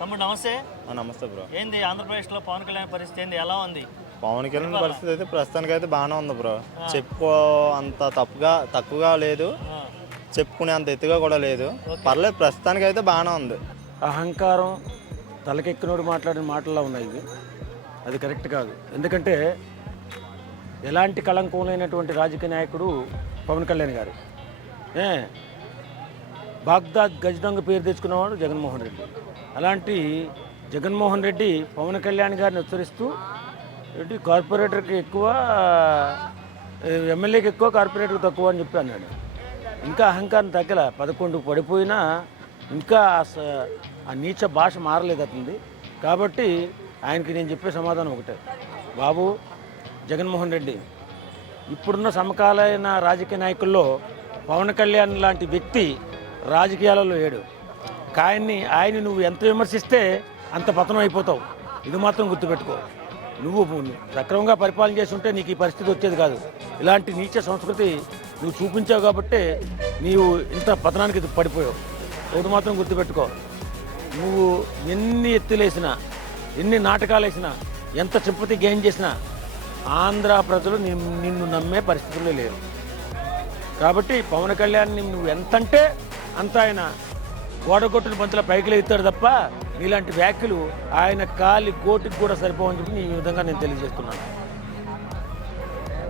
తమ్ముడు నమస్తే. నమస్తే బ్రో. ఏంది ఆంధ్రప్రదేశ్లో పవన్ కళ్యాణ్ పరిస్థితి ఏంది, ఎలా ఉంది? పవన్ కళ్యాణ్ పరిస్థితి అయితే ప్రస్తుతానికి అయితే బాగానే ఉంది బ్రో. చెప్పుకో అంత తక్కువగా లేదు, చెప్పుకునే అంత ఎత్తుగా కూడా లేదు. పర్లేదు, ప్రస్తుతానికి అయితే బాగానే ఉంది. అహంకారం తలకెక్కినోడు మాట్లాడిన మాటల్లో ఉన్నాయి ఇవి. అది కరెక్ట్ కాదు. ఎందుకంటే ఎలాంటి కళంకం లేనటువంటి రాజకీయ నాయకుడు పవన్ కళ్యాణ్ గారు. బాగ్దాద్ గజదొంగ పేరు తెచ్చుకున్నవాడు జగన్మోహన్ రెడ్డి. అలాంటి జగన్మోహన్ రెడ్డి పవన్ కళ్యాణ్ గారిని ఉచ్చరిస్తూ కార్పొరేటర్కి ఎక్కువ, ఎమ్మెల్యేకి ఎక్కువ, కార్పొరేటర్కి తక్కువ అని చెప్పి అన్నాడు. ఇంకా అహంకారం తగ్గల 11 పడిపోయినా ఇంకా ఆ నీచ భాష మారలేదు అతనిది. కాబట్టి ఆయనకి నేను చెప్పే సమాధానం ఒకటే, బాబు జగన్మోహన్ రెడ్డి, ఇప్పుడున్న సమకాలీన రాజకీయ నాయకుల్లో పవన్ కళ్యాణ్ లాంటి వ్యక్తి రాజకీయాలలో లేడు. ఆయన్ని నువ్వు ఎంత విమర్శిస్తే అంత పతనం అయిపోతావు. ఇది మాత్రం గుర్తుపెట్టుకో. నువ్వు సక్రమంగా పరిపాలన చేసి ఉంటే నీకు ఈ పరిస్థితి వచ్చేది కాదు. ఇలాంటి నీచ సంస్కృతి నువ్వు చూపించావు కాబట్టి నీవు ఇంత పతనానికి పడిపోయావు. ఇది మాత్రం గుర్తుపెట్టుకో. నువ్వు ఎన్ని ఎత్తులేసినా, ఎన్ని నాటకాలు వేసినా, ఎంత సింపతి గెయిన్ చేసినా ఆంధ్ర ప్రజలు నిన్ను నమ్మే పరిస్థితుల్లో లేరు. కాబట్టి పవన్ కళ్యాణ్ నువ్వు ఎంతంటే అంత ఆయన గోడగొట్టుని బంతుల పైకి లేస్తాడు తప్ప నీలాంటి వ్యాఖ్యలు ఆయన కాలి కోటికి కూడా సరిపోవని చెప్పి ఈ విధంగా నేను తెలియజేస్తున్నాను.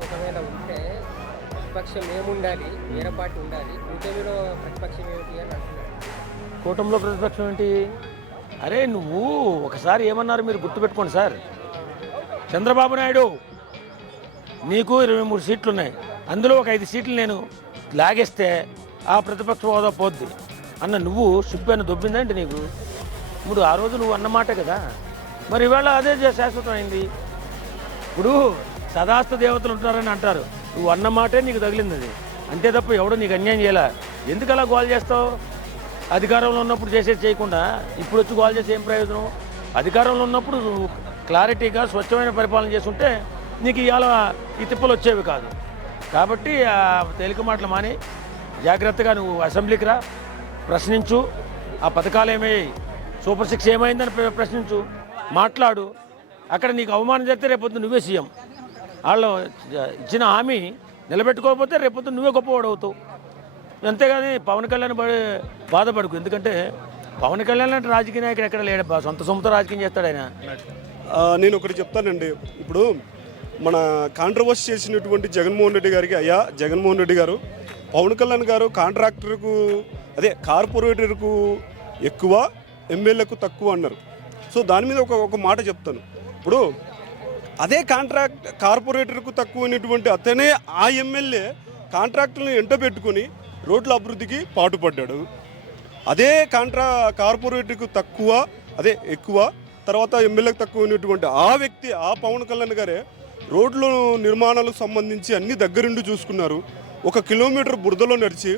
ఒకవేళ ఉంటే ప్రతిపక్షం ఏముండాలి, వేరే పార్టీ ఉండాలి, కూటమిలో ప్రతిపక్షం ఏమిటి అని అంటున్నారు. కూటమిలో ప్రతిపక్షం ఏంటి? అరే నువ్వు ఒకసారి ఏమన్నారు మీరు గుర్తుపెట్టుకోండి సార్. చంద్రబాబు నాయుడు, నీకు 23 సీట్లు ఉన్నాయి, అందులో ఒక 5 సీట్లు నేను లాగేస్తే ఆ ప్రతిపక్ష హోదా పోద్ది అన్న నువ్వు సిప్పని దొబ్బిందంటే నీకు. ఇప్పుడు ఆ రోజు నువ్వు అన్నమాటే కదా, మరి ఇవాళ అదే శాశ్వతమైంది. ఇప్పుడు సదాస్త దేవతలు ఉంటారని అంటారు, నువ్వు అన్నమాటే నీకు తగిలింది అది, అంతే తప్ప ఎవడో నీకు అన్యాయం చేయాల. ఎందుకు అలా గోల్ చేస్తావు? అధికారంలో ఉన్నప్పుడు చేసేది చేయకుండా ఇప్పుడు వచ్చి గోల్ చేసే ఏం ప్రయోజనం? అధికారంలో ఉన్నప్పుడు నువ్వు క్లారిటీగా స్వచ్ఛమైన పరిపాలన చేస్తుంటే నీకు ఇవాళ ఈ తిప్పలు వచ్చేవి కాదు. కాబట్టి ఆ తేలిక మాటలు మాని జాగ్రత్తగా నువ్వు అసెంబ్లీకి రా, ప్రశ్నించు. ఆ పథకాలు ఏమయ్యాయి, సూపర్ 6 ఏమైందని ప్రశ్నించు, మాట్లాడు. అక్కడ నీకు అవమానం జరిగితే రేపొద్దు నువ్వే సీఎం. వాళ్ళు ఇచ్చిన హామీ నిలబెట్టుకోకపోతే రేపొద్దు నువ్వే గొప్పవాడు అవుతావు. అంతేగాని పవన్ కళ్యాణ్ బాధపడుకు. ఎందుకంటే పవన్ కళ్యాణ్ అంటే రాజకీయ నాయకుడు ఎక్కడ లేడబ్బా, సొంత సొంత రాజకీయం చేస్తాడు ఆయన. నేను ఒకటి చెప్తానండి. ఇప్పుడు మన కాంట్రవర్సీ చేసినటువంటి జగన్మోహన్ రెడ్డి గారికి, అయ్యా జగన్మోహన్ రెడ్డి గారు, పవన్ కళ్యాణ్ గారు కాంట్రాక్టర్కు కార్పొరేటర్కు ఎక్కువ, ఎమ్మెల్యేకు తక్కువ అన్నారు. సో దాని మీద ఒక మాట చెప్తాను. ఇప్పుడు అదే కార్పొరేటర్కు తక్కువ అయినటువంటి అతనే ఆ ఎమ్మెల్యే కాంట్రాక్టర్లను ఎంటబెట్టుకుని రోడ్ల అభివృద్ధికి పాటుపడ్డాడు. అదే కార్పొరేటర్కు తక్కువ, ఎక్కువ, తర్వాత ఎమ్మెల్యేకు తక్కువ అయినటువంటి ఆ వ్యక్తి, ఆ పవన్ కళ్యాణ్ గారే రోడ్ల నిర్మాణాలకు సంబంధించి అన్ని దగ్గరుండి చూసుకున్నారు. 1 కిలోమీటర్ బురదలో నడిచి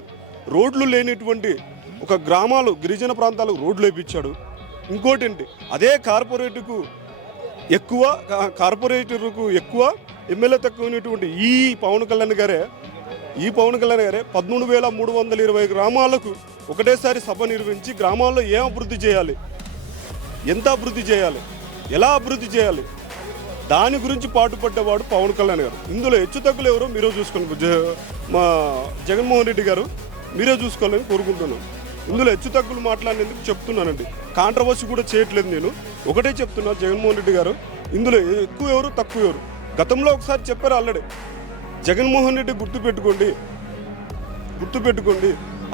రోడ్లు లేనిటువంటి ఒక గ్రామాలు, గిరిజన ప్రాంతాలకు రోడ్లు వేయించాడు. ఇంకోటి ఏంటి, అదే కార్పొరేటర్కు ఎక్కువ, ఎమ్మెల్యే తక్కువైనటువంటి ఈ పవన్ కళ్యాణ్ గారే 13,320 గ్రామాలకు ఒకటేసారి సభ నిర్వహించి గ్రామాల్లో ఏం అభివృద్ధి చేయాలి, ఎంత అభివృద్ధి చేయాలి, ఎలా అభివృద్ధి చేయాలి, దాని గురించి పాటుపడ్డవాడు పవన్ కళ్యాణ్ గారు. ఇందులో హెచ్చుతగ్గులు ఎవరో మీరే చూసుకోండి. మా జగన్మోహన్ రెడ్డి గారు మీరే చూసుకోవాలని కోరుకుంటున్నాను. ఇందులో హెచ్చుతగ్గులు మాట్లాడినందుకు చెప్తున్నానండి. కాంట్రవర్సీ కూడా చేయట్లేదు. నేను ఒకటే చెప్తున్నా, జగన్మోహన్ రెడ్డి గారు ఇందులో ఎక్కువ ఎవరు తక్కువ ఎవరు. గతంలో ఒకసారి చెప్పారు ఆల్రెడీ. జగన్మోహన్ రెడ్డి గుర్తుపెట్టుకోండి,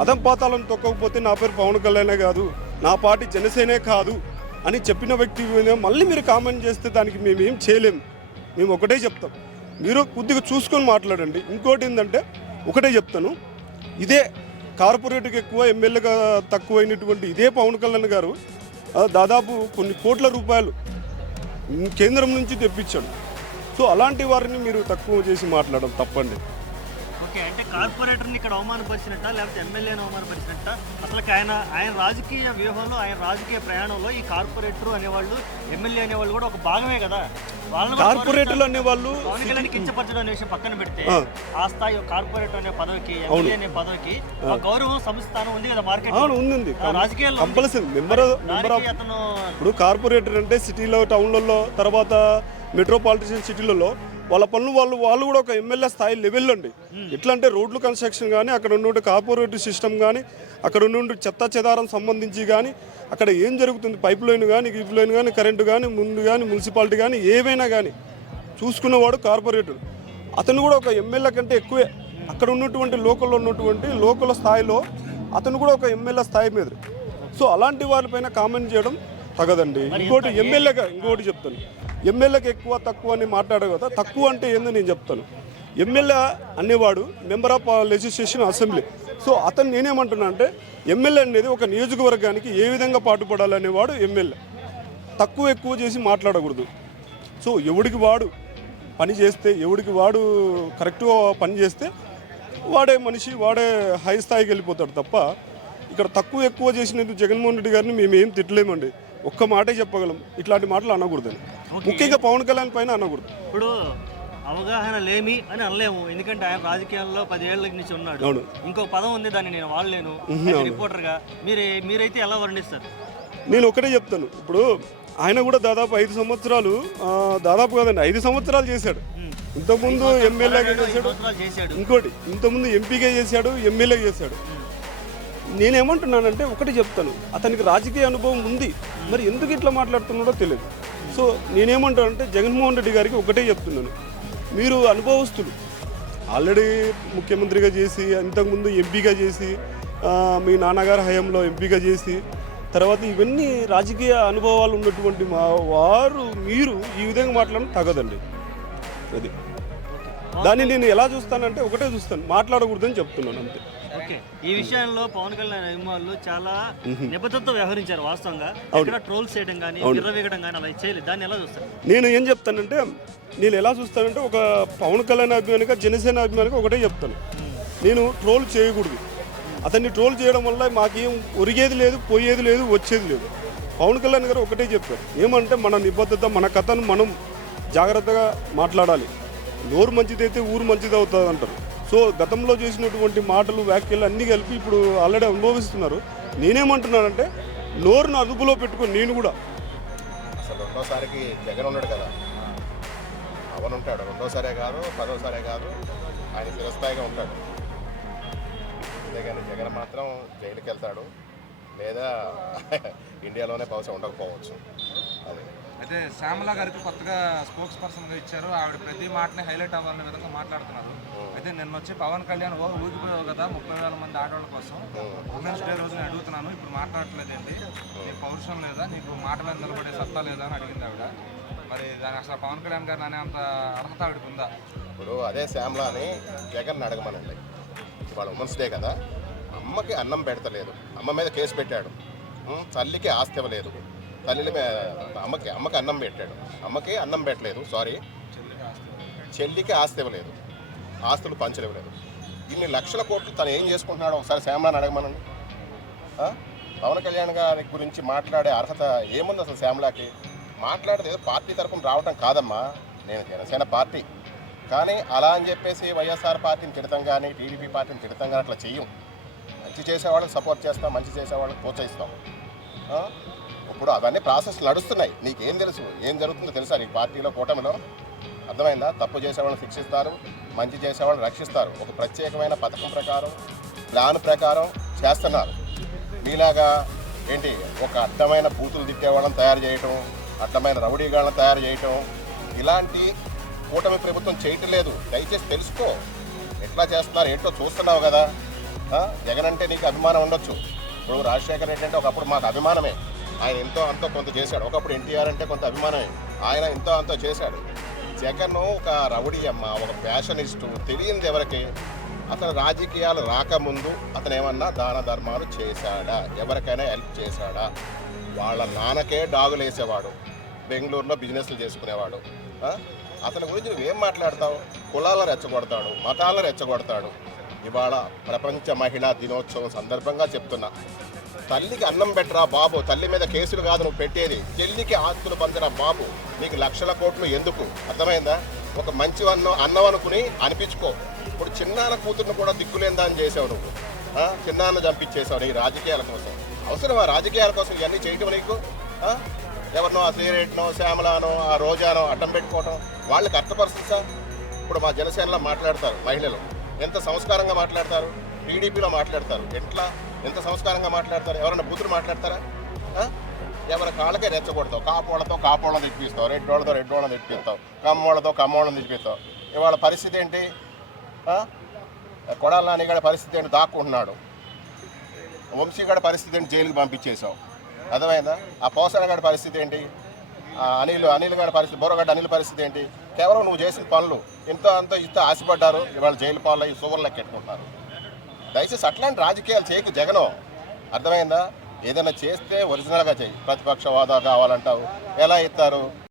అదం పాతాలను తొక్కకపోతే నా పేరు పవన్ కళ్యాణే కాదు, నా పార్టీ జనసేనే కాదు అని చెప్పిన వ్యక్తి మీద మళ్ళీ మీరు కామెంట్ చేస్తే దానికి మేమేం చేయలేము. మేము ఒకటే చెప్తాం, మీరు కొద్దిగా చూసుకొని మాట్లాడండి. ఇంకోటి ఏంటంటే ఒకటే చెప్తాను, ఇదే కార్పొరేట్కి ఎక్కువ, ఎమ్మెల్యేగా తక్కువ అయినటువంటి ఇదే పవన్ కళ్యాణ్ గారు దాదాపు కొన్ని కోట్ల రూపాయలు కేంద్రం నుంచి తెప్పించాడు. సో అలాంటి వారిని మీరు తక్కువ చేసి మాట్లాడడం తప్పండి. ఓకే, అంటే కార్పొరేటర్ని ఇక్కడ అవమానపరిచినట్ట లేకపోతే ఎమ్మెల్యేని అవమానపరిచినట్ట? అసలు ఆయన రాజకీయ వ్యూహంలో, ఆయన రాజకీయ ప్రయాణంలో ఈ కార్పొరేటర్ అనేవాళ్ళు, ఎమ్మెల్యే అనేవాళ్ళు కూడా ఒక భాగమే కదా. వాళ్ళని కార్పొరేటర్లు అనేవాళ్ళు పవన్ కళ్యాణ్ కించపరచడం అనే విషయం పక్కన పెడితే ఆ స్థాయి కార్పొరేటర్ అనే పదవికి, ఎమ్మెల్యే అనే పదవికి గౌరవం, సంస్థానం ఉంది కదా మార్కెట్. ఉంది రాజకీయాల్లో కంపల్సరీ మెంబర్ ఆఫ్. అతను ఇప్పుడు కార్పొరేటర్ అంటే సిటీలో, టౌన్లలో, తర్వాత మెట్రోపాలిటన్ సిటీలలో వాళ్ళ పనులు వాళ్ళు కూడా ఒక ఎమ్మెల్యే స్థాయి లెవెల్లో అండి. ఎట్లా అంటే రోడ్లు కన్స్ట్రక్షన్ కానీ, అక్కడ ఉండే కార్పొరేటివ్ సిస్టమ్ కానీ, అక్కడ ఉండే చెత్త చెదారం సంబంధించి కానీ, అక్కడ ఏం జరుగుతుంది, పైప్ లైన్ కానీ, గిప్ లైన్ కానీ, కరెంటు కానీ, ముందు కానీ, మున్సిపాలిటీ కానీ, ఏవైనా కానీ చూసుకున్నవాడు కార్పొరేటర్. అతను కూడా ఒక ఎమ్మెల్యే కంటే ఎక్కువే. అక్కడ ఉన్నటువంటి లోకల్ స్థాయిలో అతను కూడా ఒక ఎమ్మెల్యే స్థాయి మీద. సో అలాంటి వారిపైన కామెంట్ చేయడం తగదండి. ఇంకోటి ఇంకోటి చెప్తాను, ఎమ్మెల్యేకి ఎక్కువ తక్కువ అని మాట్లాడారు కదా. తక్కువ అంటే ఏందో నేను చెప్తాను. ఎమ్మెల్యే అనేవాడు member of legislation assembly. So అతను నేనేమంటున్నా అంటే ఎమ్మెల్యే అనేది ఒక నియోజకవర్గానికి ఏ విధంగా పాటుపడాలనేవాడు ఎమ్మెల్యే. తక్కువ ఎక్కువ చేసి మాట్లాడకూడదు. సో ఎవడికి వాడు పని చేస్తే, ఎవడికి వాడు కరెక్ట్గా పని చేస్తే వాడే మనిషి, వాడే హై స్థాయికి వెళ్ళిపోతాడు తప్ప ఇక్కడ తక్కువ ఎక్కువ చేసినందుకు జగన్మోహన్ రెడ్డి గారిని మేము ఏం తిట్టలేమండి. ఒక్క మాటే చెప్పగలం, ఇట్లాంటి మాటలు అనకూడదని. ముఖ్యంగా పవన్ కళ్యాణ్ పైన అనకూడదు. ఇప్పుడు అవగాహన లేమి అని అనలేము, ఎందుకంటే ఆయన రాజకీయాల్లో 10 ఏళ్ల నుంచి ఉన్నాడు. ఇంకో పదం ఉంది, దాన్ని నేను వాడలేను రిపోర్టర్గా. మీరైతే ఎలా వర్ణిస్తారు? నేను ఒకటే చెప్తాను. ఇప్పుడు ఆయన కూడా దాదాపు 5 సంవత్సరాలు, దాదాపు కాదండి 5 సంవత్సరాలు చేశాడు. ఇంతకుముందు ఎమ్మెల్యేగా చేశాడు, ఇంకోటి ఇంతకుముందు ఎంపీగా చేశాడు, ఎమ్మెల్యే చేశాడు. నేనేమంటున్నానంటే ఒకటి చెప్తాను, అతనికి రాజకీయ అనుభవం ఉంది, మరి ఎందుకు ఇట్లా మాట్లాడుతున్నాడో తెలియదు. సో నేనేమంటానంటే జగన్మోహన్ రెడ్డి గారికి ఒకటే చెప్తున్నాను, మీరు అనుభవస్తులు, ఆల్రెడీ ముఖ్యమంత్రిగా చేసి, ఇంతకుముందు ఎంపీగా చేసి, మీ నాన్నగారి హయాంలో ఎంపీగా చేసి, తర్వాత ఇవన్నీ రాజకీయ అనుభవాలు ఉన్నటువంటి మీరు ఈ విధంగా మాట్లాడడం తగదండి. అది దాన్ని నేను ఎలా చూస్తానంటే ఒకటే చూస్తాను, మాట్లాడకూడదని చెప్తున్నాను అంతే. ఓకే, ఈ విషయంలో పవన్ కళ్యాణ్ అభిమానులు చాలా నిబద్ధతతో వ్యవహరించారు. వాస్తవంగా ఇక్కడ ట్రోల్స్ చేయడం కానీ, విర్రవీగడం కానీ అలా చేయలేదు. దాన్ని ఎలా చూస్తారు? నేను ఏం చెప్తానంటే, నేను ఎలా చూస్తానంటే ఒక పవన్ కళ్యాణ్ అభిమానిగా, జనసేన అభిమానిగా ఒకటే చెప్తాను, నేను ట్రోల్ చేయకూడదు. అతన్ని ట్రోల్ చేయడం వల్ల మాకేం ఒరిగేది లేదు, పోయేది లేదు, వచ్చేది లేదు. పవన్ కళ్యాణ్ గారు ఒకటే చెప్పారు, ఏమంటే మన నిబద్ధత, మన కథను మనం జాగ్రత్తగా మాట్లాడాలి. నోరు మంచిదైతే ఊరు మంచిది అవుతుంది అంటారు. సో గతంలో చేసినటువంటి మాటలు, వ్యాఖ్యలు అన్నీ కలిపి ఇప్పుడు ఆల్రెడీ అనుభవిస్తున్నారు. నేనేమంటున్నానంటే నోరును అదుపులో పెట్టుకొని నేను కూడా అసలు రెండోసారికి జగన్ ఉన్నాడు కదా, పవన్ ఉంటాడు. రెండోసారే కాదు, 10వసారే కాదు, ఆయన చిరస్థాయిగా ఉంటాడు. అంతేగాని జగన్ మాత్రం జైలుకి వెళ్తాడు, లేదా ఇండియాలోనే బహుశా ఉండకపోవచ్చు. అది అయితే శ్యామల గారికి కొత్తగా స్పోక్స్ పర్సన్గా ఇచ్చారు. ఆవిడ ప్రతి మాటని హైలైట్ అవ్వాలనే విధంగా మాట్లాడుతున్నారు. అయితే నిన్న వచ్చి పవన్ కళ్యాణ్ ఊగిపోయావు కదా 30,000 మంది ఆడవాళ్ళ కోసం, ఉమెన్స్ డే రోజు నేను అడుగుతున్నాను, ఇప్పుడు మాట్లాడట్లేదు ఏంటి, నీకు పౌరుషం లేదా, నీకు మాట మీద నిలబడే సత్తా లేదా అని అడిగింది ఆవిడ. మరి దాని అసలు పవన్ కళ్యాణ్ గారిని అనే అంత అర్హత ఆవిడకి ఉందా? ఇప్పుడు అదే శ్యామల అని జగన్ అడగమనండి. ఇవాళ ఉమెన్స్ డే కదా, అమ్మకి అన్నం పెడతలేదు, అమ్మ మీద కేసు పెట్టాడు. తల్లికి ఆస్తి ఇవ్వలేదు, అమ్మకి అన్నం పెట్టాడు, అమ్మకి అన్నం పెట్టలేదు, చెల్లికి ఆస్తి ఇవ్వలేదు, ఆస్తులు పంచలేవలేదు. ఇన్ని లక్షల కోట్లు తను ఏం చేసుకుంటున్నాడో ఒకసారి శ్యామలాని అడగమనండి. పవన్ కళ్యాణ్ గారి గురించి మాట్లాడే అర్హత ఏముంది అసలు శ్యామలాకి? మాట్లాడితే ఏదో పార్టీ తరఫున రావటం కాదమ్మా, నేను జనసేన పార్టీ, కానీ అలా అని చెప్పేసి వైఎస్ఆర్ పార్టీని తిడతాం కానీ, టీడీపీ పార్టీని తిడతాం కానీ అట్లా చెయ్యం. మంచి చేసేవాళ్ళకి సపోర్ట్ చేస్తాం, మంచి చేసేవాళ్ళకి ప్రోత్సహిస్తాం. ఇప్పుడు అవన్నీ ప్రాసెస్ నడుస్తున్నాయి. నీకేం తెలుసు, ఏం జరుగుతుందో తెలుసా నీకు పార్టీలో, కూటమిలో? అర్థమైందా? తప్పు చేసేవాళ్ళని శిక్షిస్తారు, మంచి చేసేవాళ్ళని రక్షిస్తారు. ఒక ప్రత్యేకమైన పథకం ప్రకారం, ప్లాన్ ప్రకారం చేస్తున్నారు. మీలాగా ఏంటి ఒక అడ్డమైన బూతులు తిట్టేవాళ్ళని తయారు చేయటం, అడ్డమైన రౌడీగాళ్ళని తయారు చేయటం, ఇలాంటి కూటమి ప్రభుత్వం చేయటం లేదు. దయచేసి తెలుసుకో, ఎట్లా చేస్తున్నారు ఏంటో చూస్తున్నావు కదా. జగన్ అంటే నీకు అభిమానం ఉండొచ్చు. ఇప్పుడు రాజశేఖర్ రెడ్డి అంటే ఒకప్పుడు మాకు అభిమానమే, ఆయన ఎంతో అంతో కొంత చేశాడు. ఒకప్పుడు ఎన్టీఆర్ అంటే కొంత అభిమానమే, ఆయన ఎంతో అంతో చేశాడు. జగన్ ఒక రౌడీ అమ్మ, ఒక ఫ్యాషనిస్టు, తెలియనిది ఎవరికి. అతను రాజకీయాలు రాకముందు అతను ఏమన్నా దాన ధర్మాలు చేశాడా, ఎవరికైనా హెల్ప్ చేశాడా? వాళ్ళ నాన్నకే డాగులు వేసేవాడు, బెంగళూరులో బిజినెస్లు చేసుకునేవాడు. అతని గురించి నువ్వేం మాట్లాడతావు? కులాలను రెచ్చగొడతాడు, మతాలను రెచ్చగొడతాడు. ఇవాళ ప్రపంచ మహిళా దినోత్సవం సందర్భంగా చెప్తున్నా, తల్లికి అన్నం పెట్టరా బాబు, తల్లి మీద కేసులు కాదు నువ్వు పెట్టేది, చెల్లికి ఆస్తులు పంచరా బాబు, నీకు లక్షల కోట్లు ఎందుకు? అర్థమైందా? ఒక మంచి అన్నం అనుకుని అనిపించుకో. ఇప్పుడు చిన్నాన్న కూతుర్ని కూడా దిక్కులేందా అని చేసావు నువ్వు, చిన్నాన్న చంపించేసావు నీ రాజకీయాల కోసం. అవసరం ఆ రాజకీయాల కోసం ఇవన్నీ చేయటం నీకు? ఎవరినో ఆ శ్రీరేట్నో శ్యామలానో ఆ రోజానో అడ్డం పెట్టుకోవటం వాళ్ళకి అర్థపరుస్తుందా? ఇప్పుడు మా జనసేనలో మాట్లాడతారు మహిళలు, ఎంత సంస్కారంగా మాట్లాడతారు, టీడీపీలో మాట్లాడతారు, ఎట్లా ఎంత సంస్కారంగా మాట్లాడతారు? ఎవరైనా బూతులు మాట్లాడతారా? ఎవరి కాళ్ళకే రెచ్చగొడతావు, కాపోళ్ళతో తెప్పిస్తావు, రెడ్డోళ్ళతో తెప్పిస్తావు, కమ్మోళ్ళని తెప్పిస్తావు. ఇవాళ పరిస్థితి ఏంటి? కొడాల నానిగాడి పరిస్థితి ఏంటి? దాక్కుంటున్నాడు. వంశీగాడి పరిస్థితి ఏంటి? జైలుకి పంపించేసావు. అర్థమైందా? ఆ పోసనగాడి పరిస్థితి ఏంటి? అనిల్ గారి పరిస్థితి, బోరగడ్డ అనిల్ పరిస్థితి ఏంటి? కేవలం నువ్వు చేసిన పనులు ఇంత ఆశపడ్డారు, ఇవాళ జైలు పాలు అయ్యి సువర్లకు ఎట్టుకుంటున్నారు. దయచేసి అట్లాంటి రాజకీయాలు చేయకు జగను. అర్థమైందా? ఏదైనా చేస్తే ఒరిజినల్గా చేయి. ప్రతిపక్ష హోదా కావాలంటావు, ఎలా ఇస్తారు?